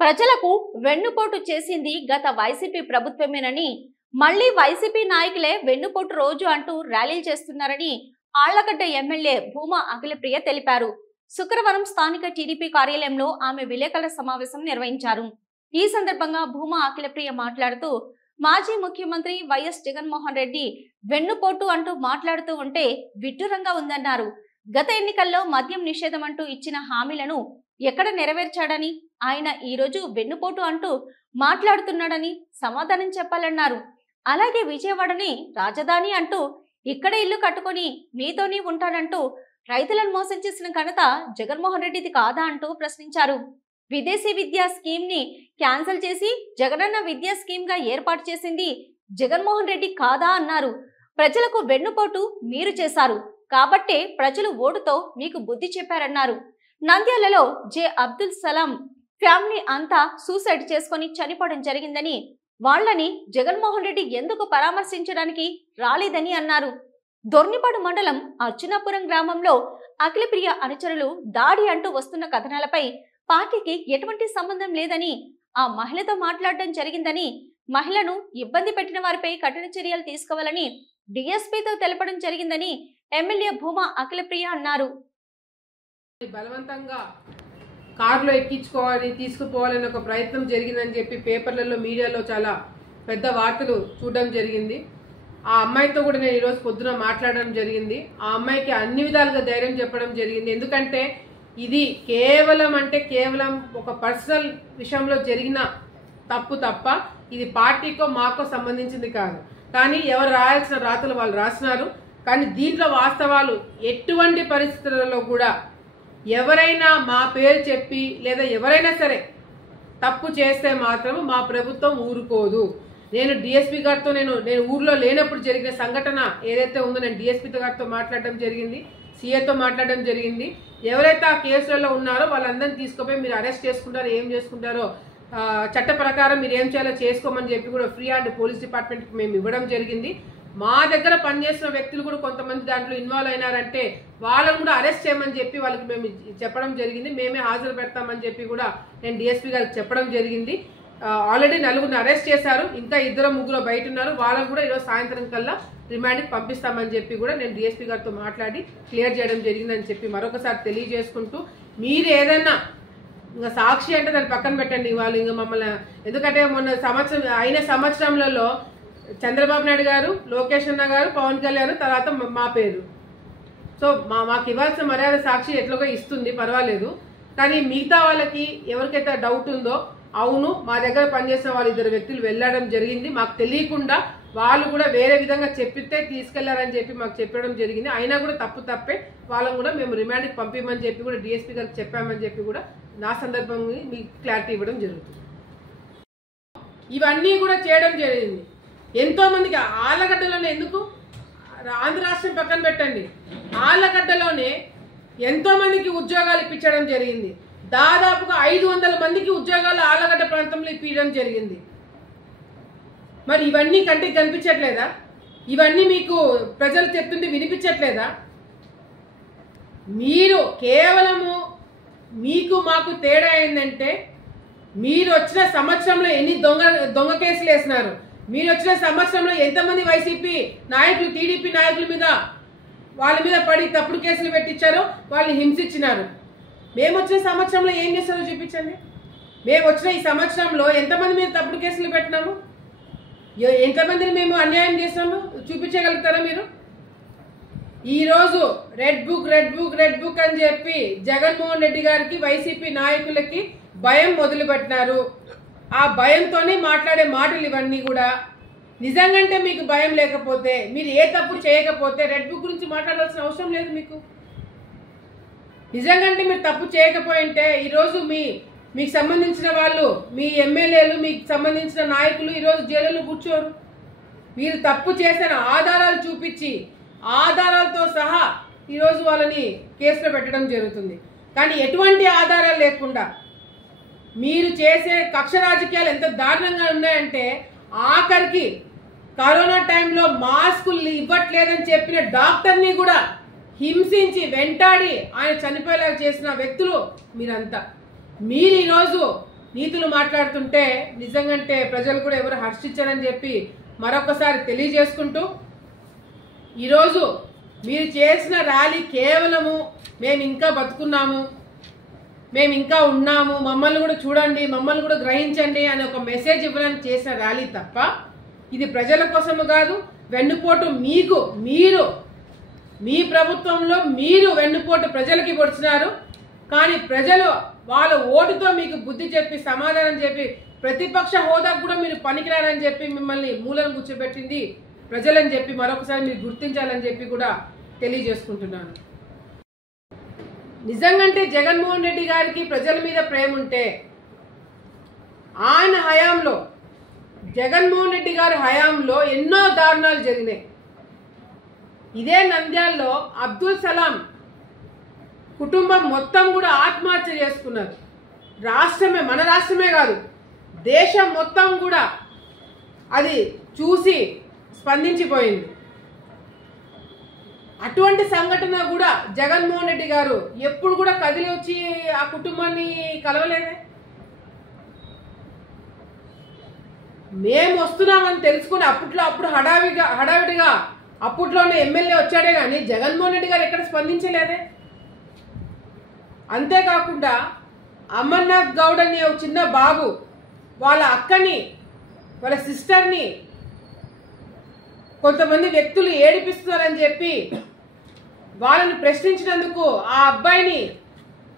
ప్రజలకు వెన్నుపోటు చేసింది గత వైసీపీ ప్రభుత్వమేనని, మళ్లీ వైసీపీ నాయకులే వెన్నుపోటు రోజు అంటూ ర్యాలీలు చేస్తున్నారని ఆళ్లగడ్డ ఎమ్మెల్యే భూమా అఖిలప్రియ తెలిపారు. శుక్రవారం స్థానిక టీడీపీ కార్యాలయంలో ఆమె విలేకరుల సమావేశం నిర్వహించారు. ఈ సందర్భంగా భూమా అఖిలప్రియ మాట్లాడుతూ, మాజీ ముఖ్యమంత్రి వైఎస్ జగన్మోహన్ రెడ్డి వెన్నుపోటు అంటూ మాట్లాడుతూ ఉంటే విడ్డూరంగా ఉందన్నారు. గత ఎన్నికల్లో మద్యం నిషేధం అంటూ ఇచ్చిన హామీలను ఎక్కడ నెరవేర్చాడని, ఆయన ఈరోజు వెన్నుపోటు అంటూ మాట్లాడుతున్నాడని సమాధానం చెప్పాలన్నారు. అలాగే విజయవాడని రాజధాని అంటూ ఇక్కడ ఇల్లు కట్టుకొని మీతోనే ఉంటానంటూ రైతులను మోసం చేసిన ఘనత జగన్మోహన్ రెడ్డిది కాదా అంటూ ప్రశ్నించారు. విదేశీ విద్యా స్కీమ్ ని క్యాన్సిల్ చేసి జగనన్న విద్యా స్కీమ్ గా ఏర్పాటు చేసింది జగన్మోహన్ రెడ్డి కాదా అన్నారు. ప్రజలకు వెన్నుపోటు మీరు చేశారు కాబట్టే ప్రజలు ఓటుతో మీకు బుద్ధి చెప్పారన్నారు. నంద్యాలలో జె అబ్దుల్ సలాం ఫ్యామిలీ అంతా సూసైడ్ చేసుకొని చనిపోవడం జరిగిందని, వాళ్ళని జగన్మోహన్ రెడ్డి ఎందుకు పరామర్శించడానికి రాలేదని అన్నారు. దొర్నిపాడు మండలం అర్జునాపురం గ్రామంలో అఖిలప్రియ అనుచరులు దాడి అంటూ వస్తున్న కథనాలపై పార్టీకి ఎటువంటి సంబంధం లేదని, ఆ మహిళతో మాట్లాడడం జరిగిందని, మహిళను ఇబ్బంది పెట్టిన వారిపై కఠిన చర్యలు తీసుకోవాలని డిఎస్పీతో తెలపడం జరిగిందని ఎమ్మెల్యే భూమా అఖిలప్రియ అన్నారు. బలవంతంగా కారులో ఎక్కించుకోవాలని తీసుకుపోవాలని ఒక ప్రయత్నం జరిగిందని చెప్పి పేపర్లలో మీడియాలో చాలా పెద్ద వార్తలు చూడడం జరిగింది. ఆ అమ్మాయితో కూడా నేను ఈరోజు పొద్దున మాట్లాడడం జరిగింది. ఆ అమ్మాయికి అన్ని విధాలుగా ధైర్యం చెప్పడం జరిగింది. ఎందుకంటే ఇది కేవలం ఒక పర్సనల్ విషయంలో జరిగిన తప్పు తప్ప ఇది పార్టీకో మాకో సంబంధించింది కాదు. కానీ ఎవరు రాయాల్సిన రాతలు వాళ్ళు రాసినారు. కానీ దీంట్లో వాస్తవాలు ఎటువంటి పరిస్థితులలో కూడా ఎవరైనా మా పేరు చెప్పి లేదా ఎవరైనా సరే తప్పు చేస్తే మాత్రం మా ప్రభుత్వం ఊరుకోదు. నేను డిఎస్పీ గారితో నేను ఊర్లో లేనప్పుడు జరిగిన సంఘటన ఏదైతే ఉందో నేను డిఎస్పీ గారితో మాట్లాడడం జరిగింది, సీఏతో మాట్లాడడం జరిగింది. ఎవరైతే ఆ కేసులలో ఉన్నారో వాళ్ళందరినీ తీసుకుపోయి మీరు అరెస్ట్ చేసుకుంటారో ఏం చేసుకుంటారో చట్ట ప్రకారం మీరు ఏం చేయాలో చేసుకోమని చెప్పి కూడా ఫ్రీ హ్యాండ్ పోలీస్ డిపార్ట్మెంట్కి మేము ఇవ్వడం జరిగింది. మా దగ్గర పనిచేసిన వ్యక్తులు కూడా కొంతమంది దాంట్లో ఇన్వాల్వ్ అయినారంటే వాళ్ళని కూడా అరెస్ట్ చేయమని చెప్పి వాళ్ళకి మేము చెప్పడం జరిగింది. మేమే హాజరు పెడతామని చెప్పి కూడా నేను డిఎస్పీ గారికి చెప్పడం జరిగింది. ఆల్రెడీ 4 అరెస్ట్ చేశారు. ఇంకా 2-3 బయట ఉన్నారు. వాళ్ళకు కూడా ఈరోజు సాయంత్రం కల్లా రిమాండ్కి పంపిస్తామని చెప్పి కూడా నేను డిఎస్పీ గారితో మాట్లాడి క్లియర్ చేయడం జరిగిందని చెప్పి మరొకసారి తెలియజేసుకుంటూ, మీరు ఏదైనా ఇంకా సాక్షి అంటే దాన్ని పక్కన పెట్టండి. వాళ్ళు ఇంకా మమ్మల్ని, ఎందుకంటే మొన్న సంవత్సరంలో చంద్రబాబు నాయుడు గారు, లోకేష్ అన్న గారు, పవన్ కళ్యాణ్, తర్వాత మా పేరు. సో మాకు ఇవ్వాల్సిన మర్యాద సాక్షి ఎట్లుగా ఇస్తుంది, పర్వాలేదు. కానీ మిగతా వాళ్ళకి ఎవరికైతే డౌట్ ఉందో, అవును మా దగ్గర పనిచేసిన వాళ్ళు 2 వ్యక్తులు వెళ్ళడం జరిగింది, మాకు తెలియకుండా వాళ్ళు కూడా వేరే విధంగా చెప్పితే తీసుకెళ్లారని చెప్పి మాకు చెప్పడం జరిగింది. అయినా కూడా తప్పే, వాళ్ళని కూడా మేము రిమాండ్కి పంపించమని చెప్పి కూడా డిఎస్పీ గారికి చెప్పామని చెప్పి కూడా నా సందర్భంగా మీకు క్లారిటీ ఇవ్వడం జరుగుతుంది. ఇవన్నీ కూడా చేయడం జరిగింది. ఎంతో మందికి ఆళ్లగడ్డలోనే, ఎందుకు ఆంధ్ర రాష్ట్రం పక్కన పెట్టండి, ఆళ్లగడ్డలోనే ఎంతో మందికి ఉద్యోగాలు ఇప్పించడం జరిగింది. దాదాపుగా 500 మందికి ఉద్యోగాలు ఆళ్లగడ్డ ప్రాంతంలో ఇప్పించడం జరిగింది. మరి ఇవన్నీ కంటికి కనిపించట్లేదా? ఇవన్నీ మీకు ప్రజలు చెప్తుంటే వినిపించట్లేదా? మీరు కేవలము మీకు మాకు తేడా ఏంటంటే, మీరు వచ్చిన సంవత్సరంలో ఎన్ని దొంగ కేసులు వేసినారు, మీరు వచ్చిన సంవత్సరంలో ఎంతమంది వైసీపీ నాయకులు టీడీపీ నాయకుల మీద వాళ్ళ మీద పడి తప్పుడు కేసులు పెట్టించారో, వాళ్ళని హింసించినారు. మేము వచ్చిన సంవత్సరంలో ఏం చేస్తారో చూపించండి. మేము వచ్చిన ఈ సంవత్సరంలో ఎంతమంది మీద తప్పుడు కేసులు పెట్టినాము, ఎంతమందిని మేము అన్యాయం చేసినాము చూపించగలుగుతారా మీరు? ఈరోజు రెడ్ బుక్ అని చెప్పి జగన్మోహన్ రెడ్డి గారికి, వైసీపీ నాయకులకి భయం మొదలుపెట్టినారు. ఆ భయంతోనే మాట్లాడే మాటలు ఇవన్నీ కూడా. నిజంగాంటే మీకు భయం లేకపోతే, మీరు ఏ తప్పు చేయకపోతే రెడ్ బుక్ గురించి మాట్లాడాల్సిన అవసరం లేదు మీకు. నిజంగాంటే మీరు తప్పు చేయకపోయింటే ఈరోజు మీకు సంబంధించిన వాళ్ళు, మీ ఎమ్మెల్యేలు, మీకు సంబంధించిన నాయకులు ఈరోజు జైలులో కూర్చోరు. మీరు తప్పు చేసిన ఆధారాలు చూపించి ఆధారాలతో సహా ఈరోజు వాళ్ళని కేసులో పెట్టడం జరుగుతుంది. కానీ ఎటువంటి ఆధారాలు లేకుండా మీరు చేసే కక్ష రాజకీయాలు ఎంత దారుణంగా ఉన్నాయంటే, ఆఖరికి కరోనా టైంలో మాస్కులు ఇవ్వట్లేదని చెప్పిన డాక్టర్ని కూడా హింసించి వెంటాడి ఆయన చనిపోయేలా చేసిన వ్యక్తులు మీరంతా. మీరు ఈరోజు నీతులు మాట్లాడుతుంటే నిజంగంటే ప్రజలు కూడా ఎవరు హర్షించారని చెప్పి మరొకసారి తెలియజేసుకుంటూ, ఈరోజు మీరు చేసిన ర్యాలీ కేవలము మేము ఇంకా బతుకున్నాము, మేము ఇంకా ఉన్నాము, మమ్మల్ని కూడా చూడండి, మమ్మల్ని కూడా గ్రహించండి అనే ఒక మెసేజ్ ఇవ్వడానికి చేసిన ర్యాలీ తప్ప ఇది ప్రజల కోసము కాదు. వెన్నుపోటు మీరు మీ ప్రభుత్వంలో మీరు వెన్నుపోటు ప్రజలకి పొడిచినారు. కానీ ప్రజలు వాళ్ళ ఓటుతో మీకు బుద్ధి చెప్పి సమాధానం చెప్పి ప్రతిపక్ష హోదాకు కూడా మీరు పనికిరారని చెప్పి మిమ్మల్ని మూలను కూర్చోబెట్టింది ప్రజలని చెప్పి మరొకసారి మీరు గుర్తించాలని చెప్పి కూడా తెలియజేసుకుంటున్నాను. నిజంగంటే జగన్మోహన్ రెడ్డి గారికి ప్రజల మీద ప్రేమ ఉంటే ఆయన హయాంలో, జగన్మోహన్ రెడ్డి గారి హయాంలో ఎన్నో దారుణాలు జరిగినాయి. ఇదే నంద్యాలలో అబ్దుల్ సలాం కుటుంబం మొత్తం కూడా ఆత్మహత్య చేసుకున్నారు. రాష్ట్రమే, మన రాష్ట్రమే కాదు దేశం మొత్తం కూడా అది చూసి స్పందించిపోయింది. అటువంటి సంఘటన కూడా జగన్మోహన్ రెడ్డి గారు ఎప్పుడు కూడా కదిలి వచ్చి ఆ కుటుంబాన్ని కలవలేదే. మేము వస్తున్నామని తెలుసుకుని అప్పుడు హడావిడిగా అప్పట్లోనే ఎమ్మెల్యే వచ్చాడే కానీ జగన్మోహన్ రెడ్డి గారు ఎక్కడ స్పందించలేదే. అంతేకాకుండా అమర్నాథ్ గౌడ్ అనే ఒక చిన్న బాబు వాళ్ళ అక్కని, వాళ్ళ సిస్టర్ని కొంతమంది వ్యక్తులు ఏడిపిస్తున్నారని చెప్పి వాళ్ళని ప్రశ్నించినందుకు ఆ అబ్బాయిని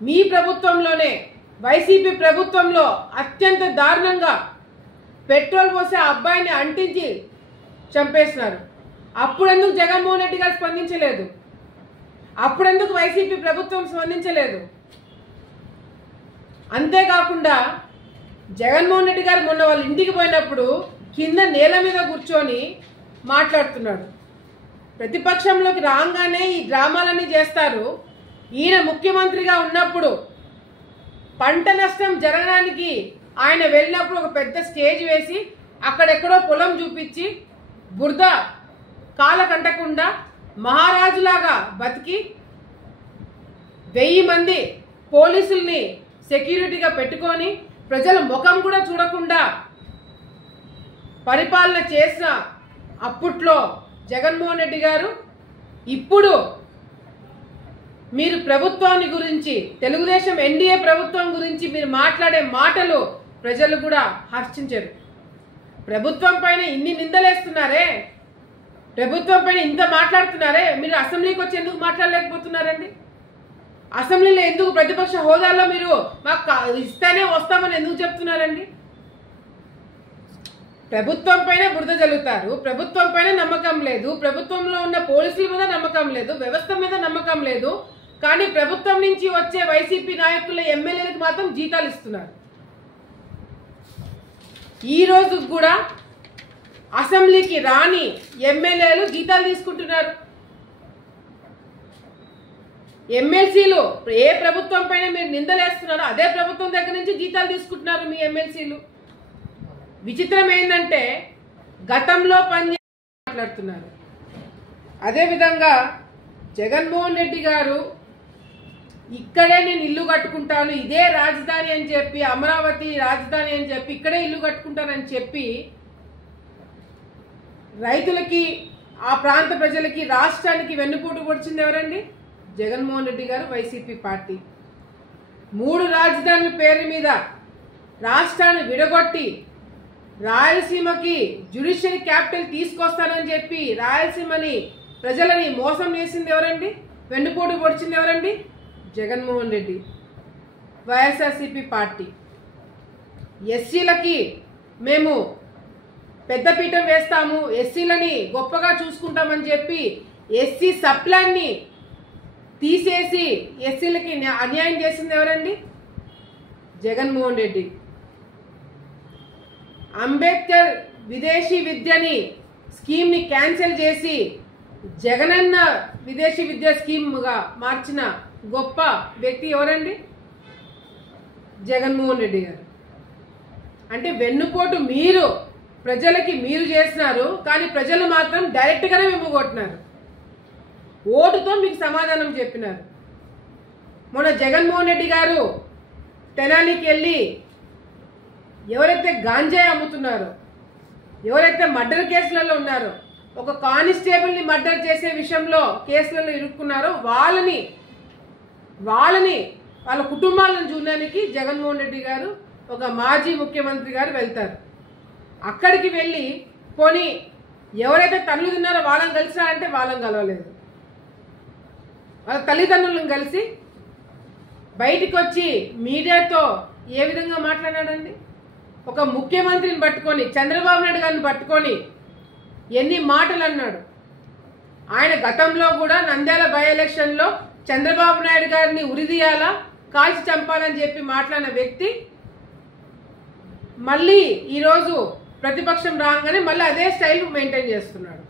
మీ ప్రభుత్వంలోనే, వైసీపీ ప్రభుత్వంలో అత్యంత దారుణంగా పెట్రోల్ పోసి ఆ అబ్బాయిని అంటించి చంపేస్తున్నారు. అప్పుడెందుకు జగన్మోహన్ రెడ్డి గారు స్పందించలేదు? అప్పుడెందుకు వైసీపీ ప్రభుత్వం స్పందించలేదు? అంతేకాకుండా జగన్మోహన్ రెడ్డి గారు మొన్న వాళ్ళ ఇంటికి పోయినప్పుడు కింద నేల మీద కూర్చొని మాట్లాడుతున్నాడు. ప్రతిపక్షంలోకి రాగానే ఈ డ్రామాలన్నీ చేస్తారు. ఈయన ముఖ్యమంత్రిగా ఉన్నప్పుడు పంట నష్టం జరగడానికి ఆయన వెళ్ళినప్పుడు ఒక పెద్ద స్టేజ్ వేసి అక్కడెక్కడో పొలం చూపించి బురద కాల కంటకుండా మహారాజులాగా బతికి 1000 మంది పోలీసుల్ని సెక్యూరిటీగా పెట్టుకొని ప్రజల ముఖం కూడా చూడకుండా పరిపాలన చేసిన అప్పట్లో జగన్మోహన్ రెడ్డి గారు ఇప్పుడు మీరు ప్రభుత్వాన్ని గురించి, తెలుగుదేశం ఎన్డీఏ ప్రభుత్వం గురించి మీరు మాట్లాడే మాటలు ప్రజలు కూడా హర్షించరు. ప్రభుత్వం పైన ఇన్ని నిందలేస్తున్నారే, ప్రభుత్వం పైన ఇంత మాట్లాడుతున్నారే, మీరు అసెంబ్లీకి వచ్చి ఎందుకు మాట్లాడలేకపోతున్నారండి? అసెంబ్లీలో ఎందుకు ప్రతిపక్ష హోదాలో మీరు మాకు ఇస్తేనే వస్తామని ఎందుకు చెప్తున్నారండి? ప్రభుత్వం పైన బురద జల్లుతారు, ప్రభుత్వం పైన నమ్మకం లేదు, ప్రభుత్వంలో ఉన్న పోలీసుల మీద నమ్మకం లేదు, వ్యవస్థ మీద నమ్మకం లేదు. కానీ ప్రభుత్వం నుంచి వచ్చే వైసీపీ నాయకుల ఎమ్మెల్యేలకు మాత్రం జీతాలు ఇస్తున్నారు. ఈ రోజు కూడా అసెంబ్లీకి రాని ఎమ్మెల్యేలు జీతాలు తీసుకుంటున్నారు. ఎమ్మెల్సీలు ఏ ప్రభుత్వం పైన మీరు నిందలేస్తున్నారో అదే ప్రభుత్వం దగ్గర నుంచి జీతాలు తీసుకుంటున్నారు మీ ఎమ్మెల్సీలు. విచిత్రం ఏంటంటే గతంలో మాట్లాడుతున్నారు. అదేవిధంగా జగన్మోహన్ రెడ్డి గారు ఇక్కడే నేను ఇల్లు కట్టుకుంటాను, ఇదే రాజధాని అని చెప్పి, అమరావతి రాజధాని అని చెప్పి ఇక్కడే ఇల్లు కట్టుకుంటానని చెప్పి రైతులకి, ఆ ప్రాంత ప్రజలకి, రాష్ట్రానికి వెన్నుపోటు పొడిచింది ఎవరండి? జగన్మోహన్ రెడ్డి గారు, వైసీపీ పార్టీ. 3 రాజధానుల పేరు మీద రాష్ట్రాన్ని విడగొట్టి రాయలసీమకి జ్యుడిషియల్ క్యాపిటల్ తీసుకొస్తానని చెప్పి రాయలసీమని ప్రజలని మోసం చేసింది ఎవరండి? వెన్నుపోటు పొడిచింది ఎవరండి? జగన్మోహన్ రెడ్డి, వైఎస్ఆర్సీపీ పార్టీ. ఎస్సీలకి మేము పెద్దపీఠం వేస్తాము, ఎస్సీలని గొప్పగా చూసుకుంటామని చెప్పి ఎస్సీ సప్లాన్ని తీసేసి ఎస్సీలకి అన్యాయం చేసింది ఎవరండి? జగన్మోహన్ రెడ్డి. అంబేద్కర్ విదేశీ విద్యని స్కీమ్ని క్యాన్సిల్ చేసి జగనన్న విదేశీ విద్య స్కీమ్గా మార్చిన గొప్ప వ్యక్తి ఎవరండి? జగన్మోహన్ రెడ్డి గారు. అంటే వెన్నుపోటు మీరు ప్రజలకి మీరు చేసినారు, కానీ ప్రజలు మాత్రం డైరెక్ట్గానే మేము కొట్టినారు, ఓటుతో మీకు సమాధానం చెప్పినారు. మొన్న జగన్మోహన్ రెడ్డి గారు తెనాలికి వెళ్ళి ఎవరైతే గాంజాయి అమ్ముతున్నారో, ఎవరైతే మర్డర్ కేసులలో ఉన్నారో, ఒక కానిస్టేబుల్ని మర్డర్ చేసే విషయంలో కేసులలో ఇరుక్కున్నారో వాళ్ళని వాళ్ళ కుటుంబాలను చూడడానికి జగన్మోహన్ రెడ్డి గారు, ఒక మాజీ ముఖ్యమంత్రి గారు వెళ్తారు. అక్కడికి వెళ్ళి పోనీ ఎవరైతే తల్లులు ఉన్నారో వాళ్ళని కలిసినారంటే వాళ్ళని కలవలేదు. వాళ్ళ తల్లిదండ్రులను కలిసి బయటికి వచ్చి మీడియాతో ఏ విధంగా మాట్లాడాడండి? ఒక ముఖ్యమంత్రిని పట్టుకొని, చంద్రబాబు నాయుడు గారిని పట్టుకొని ఎన్ని మాటలు అన్నాడు. ఆయన గతంలో కూడా నంద్యాల బై ఎలక్షన్లో చంద్రబాబు నాయుడు గారిని ఉరిదీయాలా, కాల్చి చంపాలని చెప్పి మాట్లాడిన వ్యక్తి మళ్ళీ ఈరోజు ప్రతిపక్షం రాగానే మళ్ళీ అదే స్టైల్ మెయింటైన్ చేస్తున్నాడు.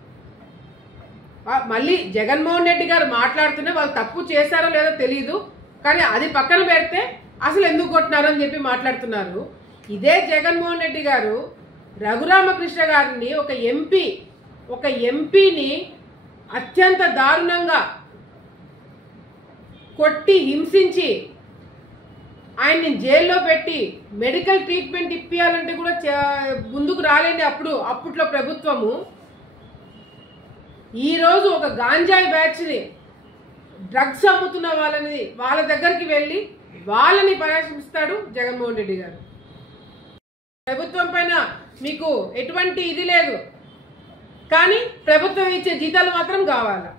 మళ్ళీ జగన్మోహన్ రెడ్డి గారు మాట్లాడుతూనే వాళ్ళు తప్పు చేశారో లేదో తెలియదు, కానీ అది పక్కన పెడితే అసలు ఎందుకు కొట్టినారు అని చెప్పి మాట్లాడుతున్నారు. ఇదే జగన్మోహన్ రెడ్డి గారు రఘురామకృష్ణ గారిని, ఒక ఎంపీని అత్యంత దారుణంగా కొట్టి హింసించి ఆయన్ని జైల్లో పెట్టి మెడికల్ ట్రీట్మెంట్ ఇప్పియాలంటే కూడా ముందుకు రాలేండి అప్పట్లో ప్రభుత్వము. ఈరోజు ఒక గాంజాయి బ్యాచ్ని, డ్రగ్స్ అమ్ముతున్న వాళ్ళ దగ్గరికి వెళ్ళి వాళ్ళని పరామర్శిస్తాడు జగన్మోహన్ రెడ్డి గారు. ప్రభుత్వం పైన మీకు ఎటువంటి ఇది లేదు, కానీ ప్రభుత్వం ఇచ్చే జీతాలు మాత్రం కావాలా.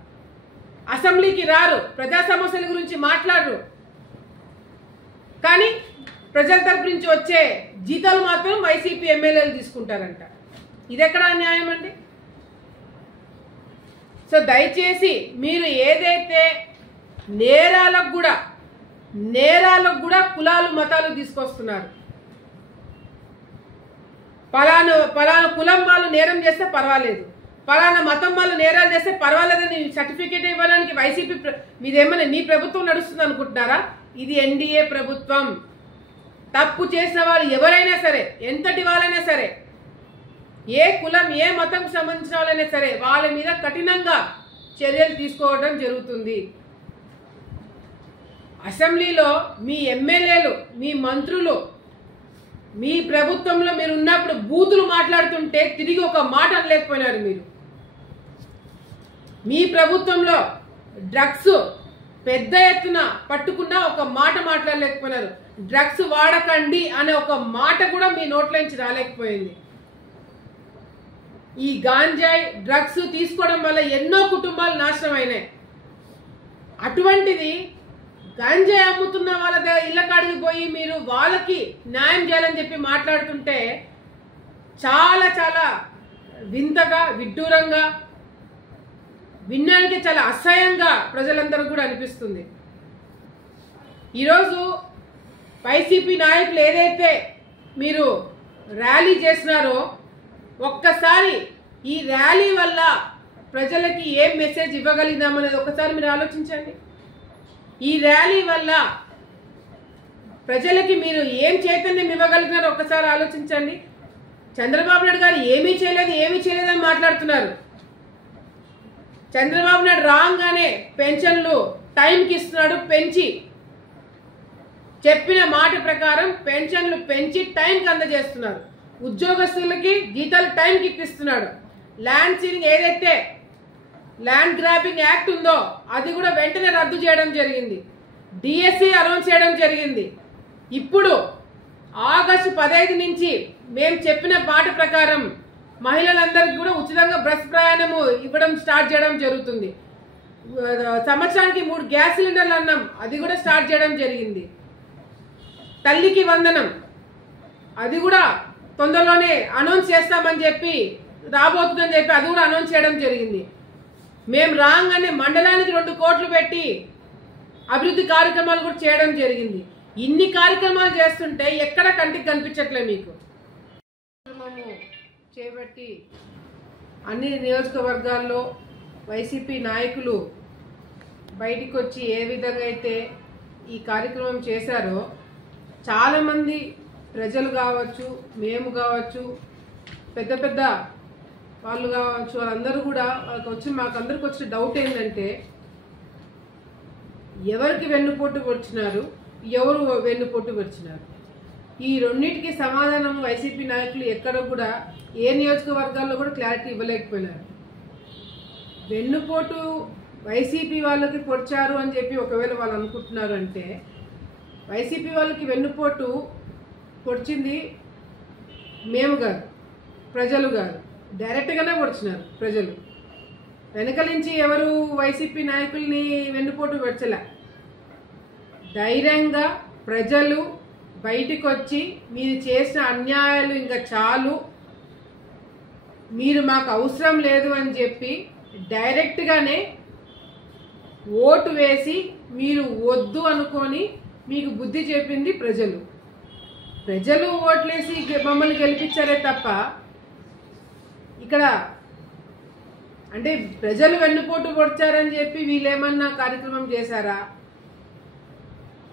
అసెంబ్లీకి రారు, ప్రజా సమస్యల గురించి మాట్లాడరు, కానీ ప్రజల తరపు నుంచి వచ్చే జీతాలు మాత్రం వైసీపీ ఎమ్మెల్యేలు తీసుకుంటారంట. ఇది ఎక్కడ న్యాయం అండి? సో దయచేసి మీరు ఏదైతే నేరాలకు కూడా కులాలు మతాలు తీసుకొస్తున్నారు. పలానా కులం వాళ్ళు నేరం చేస్తే పర్వాలేదు, పలానా మతం వాళ్ళు నేరాలు చేస్తే పర్వాలేదని సర్టిఫికేట్ ఇవ్వడానికి వైసీపీ మీదేమన్నా మీ ప్రభుత్వం నడుస్తుంది అనుకుంటున్నారా? ఇది ఎన్డీఏ ప్రభుత్వం. తప్పు చేసిన వాళ్ళు ఎవరైనా సరే, ఎంతటి వాళ్ళైనా సరే, ఏ కులం ఏ మతం సంబంధించిన వాళ్ళైనా సరే వాళ్ళ మీద కఠినంగా చర్యలు తీసుకోవడం జరుగుతుంది. అసెంబ్లీలో మీ ఎమ్మెల్యేలు, మీ మంత్రులు, మీ ప్రభుత్వంలో మీరు ఉన్నప్పుడు బూతులు మాట్లాడుతుంటే తిరిగి ఒక మాట అనలేకపోయినారు. మీరు మీ ప్రభుత్వంలో డ్రగ్స్ పెద్ద ఎత్తున పట్టుకున్నా ఒక మాట మాట్లాడలేకపోయినారు. డ్రగ్స్ వాడకండి అనే ఒక మాట కూడా మీ నోట్లోంచి రాలేకపోయింది. ఈ గాంజాయి డ్రగ్స్ తీసుకోవడం వల్ల ఎన్నో కుటుంబాలు నాశనం అయినాయి. అటువంటిది గాంజాయి అమ్ముతున్న వాళ్ళ ఇళ్ళ కాడికి పోయి మీరు వాళ్ళకి న్యాయం చేయాలని చెప్పి మాట్లాడుతుంటే చాలా చాలా వింతగా, విడ్డూరంగా, వినడానికి చాలా అసహ్యంగా ప్రజలందరూ కూడా అనిపిస్తుంది. ఈరోజు వైసీపీ నాయకులు ఏదైతే మీరు ర్యాలీ చేసినారో, ఒక్కసారి ఈ ర్యాలీ వల్ల ప్రజలకి ఏం మెసేజ్ ఇవ్వగలిగినామనేది ఒక్కసారి మీరు ఆలోచించండి. ఈ ర్యాలీ వల్ల ప్రజలకి మీరు ఏం చైతన్యం ఇవ్వగలిగినారో ఒక్కసారి ఆలోచించండి. చంద్రబాబు నాయుడు గారు ఏమీ చేయలేదని మాట్లాడుతున్నారు. చంద్రబాబు నాయుడు రాగానే పెన్షన్లు టైంకి ఇస్తున్నాడు, పెంచి చెప్పిన మాట ప్రకారం పెన్షన్లు పెంచి టైంకి అందజేస్తున్నారు. ఉద్యోగస్తులకి జీతాలు టైంకి ఇప్పిస్తున్నాడు. ల్యాండ్ సీలింగ్ ఏదైతే ల్యాండ్ గ్రాబింగ్ యాక్ట్ ఉందో అది కూడా వెంటనే రద్దు చేయడం జరిగింది. డిఎస్సి అనౌన్స్ చేయడం జరిగింది. ఇప్పుడు ఆగస్టు 15 నుంచి మేము చెప్పిన మాట ప్రకారం మహిళలందరికీ కూడా ఉచితంగా బస్ ప్రయాణము ఇవ్వడం స్టార్ట్ చేయడం జరుగుతుంది. సంవత్సరానికి 3 గ్యాస్ సిలిండర్లు అన్నాం, అది కూడా స్టార్ట్ చేయడం జరిగింది. తల్లికి వందనం అది కూడా తొందరలోనే అనౌన్స్ చేస్తామని చెప్పి, రాబోతుందని చెప్పి అది కూడా అనౌన్స్ చేయడం జరిగింది. మేము రాగానే మండలానికి 2 కోట్లు పెట్టి అభివృద్ధి కార్యక్రమాలు కూడా చేయడం జరిగింది. ఇన్ని కార్యక్రమాలు చేస్తుంటే ఎక్కడ కంటికి కనిపించట్లే మీకు. చేపట్టి అన్ని నియోజకవర్గాల్లో వైసీపీ నాయకులు బయటికి వచ్చి ఏ విధంగా అయితే ఈ కార్యక్రమం చేశారో, చాలామంది ప్రజలు కావచ్చు, మేము కావచ్చు, పెద్ద పెద్ద వాళ్ళు కావచ్చు, వాళ్ళందరూ కూడా మాకందరికి వచ్చిన డౌట్ ఏంటంటే ఎవరికి వెన్నుపోటు వచ్చినారు, ఎవరు వెన్నుపోటు వచ్చినారు. ఈ రెండింటికి సమాధానం వైసీపీ నాయకులు ఎక్కడ కూడా ఏ నియోజకవర్గాల్లో కూడా క్లారిటీ ఇవ్వలేకపోయినారు. వెన్నుపోటు వైసీపీ వాళ్ళకి పొడిచారు అని చెప్పి ఒకవేళ వాళ్ళు అనుకుంటున్నారు అంటే, వైసీపీ వాళ్ళకి వెన్నుపోటు పొడిచింది మేము కాదు, ప్రజలు కాదు, డైరెక్ట్గానే పొడిచినారు ప్రజలు. వెనక నుంచి ఎవరు వైసీపీ నాయకుల్ని వెన్నుపోటు పొడిచలే. ధైర్యంగా ప్రజలు బయటికి వచ్చి మీరు చేసిన అన్యాయాలు ఇంకా చాలు, మీరు మాకు అవసరం లేదు అని చెప్పి డైరెక్ట్గానే ఓటు వేసి మీరు వద్దు అనుకొని మీకు బుద్ధి చెప్పింది ప్రజలు. ప్రజలు ఓట్లేసి మమ్మల్ని గెలిపించారే తప్ప ఇక్కడ అంటే ప్రజలు వెన్నుపోటు పొడిచారని చెప్పి వీళ్ళేమన్నా కార్యక్రమం చేశారా?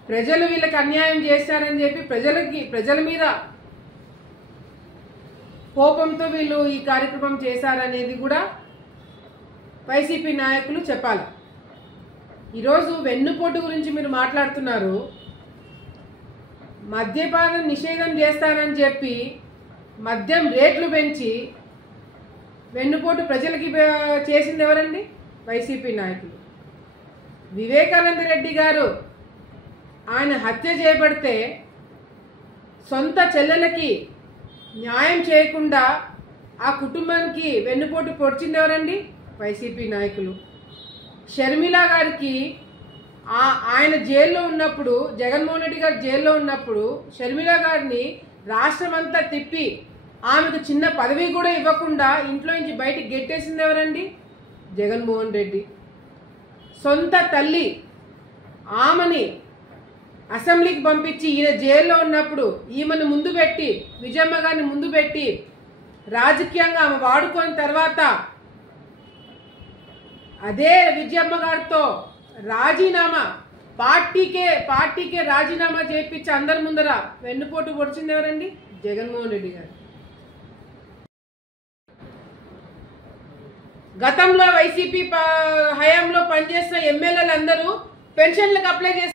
ప్రజలు వీళ్ళకి అన్యాయం చేశారని చెప్పి ప్రజల మీద కోపంతో వీళ్ళు ఈ కార్యక్రమం చేశారనేది కూడా వైసీపీ నాయకులు చెప్పాలి. ఈరోజు వెన్నుపోటు గురించి మీరు మాట్లాడుతున్నారు. మద్యపానం నిషేధం చేస్తానని చెప్పి మద్యం రేట్లు పెంచి వెన్నుపోటు ప్రజలకి చేసింది ఎవరండి? వైసీపీ నాయకులు. వివేకానంద రెడ్డి గారు ఆయన హత్య చేయబడితే సొంత చెల్లెలకి న్యాయం చేయకుండా ఆ కుటుంబానికి వెన్నుపోటు పొడిచింది ఎవరండి? వైసీపీ నాయకులు. షర్మిల గారికి ఆయన జైల్లో ఉన్నప్పుడు, జగన్మోహన్ రెడ్డి గారు జైల్లో ఉన్నప్పుడు షర్మిల గారిని రాష్ట్రం అంతా తిప్పి ఆమెకు చిన్న పదవి కూడా ఇవ్వకుండా ఇంట్లో నుంచి బయటికి గెట్టేసింది ఎవరండి? జగన్మోహన్ రెడ్డి. సొంత తల్లి ఆమెని అసెంబ్లీకి పంపించి ఈయన జైల్లో ఉన్నప్పుడు ఈమెను ముందు పెట్టి, విజయమ్మ గారిని ముందు పెట్టి రాజకీయంగా ఆమె వాడుకున్న తర్వాత అదే విజయమ్మ గారితో రాజీనామా పార్టీకే రాజీనామా చేయించి అందరి ముందర వెన్నుపోటు పొడిచింది ఎవరండి? జగన్మోహన్ రెడ్డి గారు. గతంలో వైసీపీ హయాంలో పనిచేసిన ఎమ్మెల్యేలు అందరూ పెన్షన్లకు అప్లై చేసి